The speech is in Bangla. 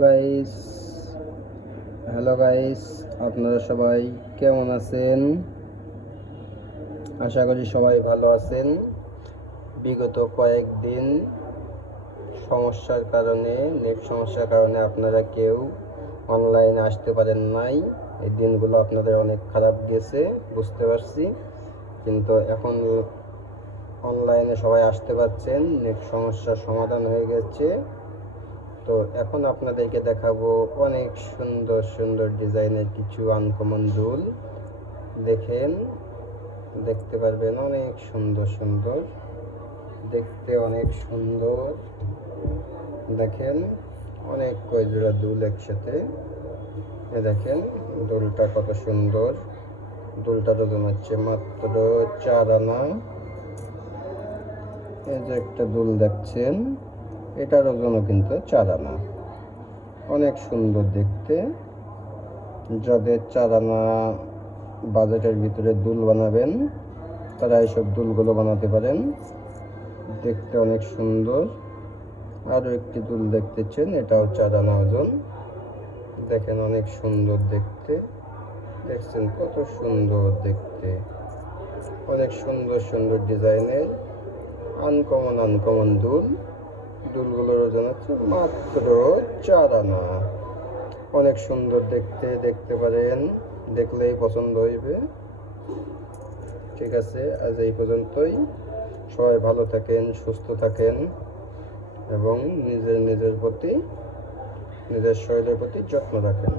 গাইস হ্যালো গাইস আপনারা সবাই কেমন আছেন? আশা করি সবাই ভালো আছেন। বিগত কয়েকদিন সমস্যার কারণে, নেট সমস্যার কারণে আপনারা কেউ অনলাইনে আসতে পারেন নাই। এই দিনগুলো আপনাদের অনেক খারাপ গেছে, বুঝতে পারছি। কিন্তু এখন অনলাইনে সবাই আসতে পারছেন, নেট সমস্যার সমাধান হয়ে গেছে। তো এখন আপনাদেরকে দেখাবো অনেক সুন্দর সুন্দর ডিজাইনের কিছু আনকমন দুল। দেখেন, দেখতে পারবেন অনেক সুন্দর সুন্দর। দেখতে অনেক সুন্দর। দেখেন, অনেক কয়জোড়া দুল একসাথে। দেখেন, দুলটা কত সুন্দর। দুলটার ওজন হচ্ছে মাত্র চার আনা। এই যে একটা দুল দেখছেন। এটার ওজনও কিন্তু চার আনা অনেক সুন্দর দেখতে। যাদের চার আনা বাজেটের ভিতরে দুল বানাবেন তারা এইসব দুলগুলো বানাতে পারেন। দেখতে অনেক সুন্দর। আরও একটি দুল দেখতেছেন এটাও চার আনা ওজন। দেখেন অনেক সুন্দর দেখতে। দেখছেন কত সুন্দর দেখতে। অনেক সুন্দর সুন্দর ডিজাইনের। আনকমন আনকমন দুল। দুলগুলোর ওজন হচ্ছে মাত্র চার আনা অনেক সুন্দর দেখতে দেখতে পারেন, দেখলেই পছন্দ হইবে। ঠিক আছে, আজ এই পর্যন্তই। সবাই ভালো থাকেন, সুস্থ থাকেন এবং নিজের নিজের প্রতি, নিজের শরীরের প্রতি যত্ন রাখেন।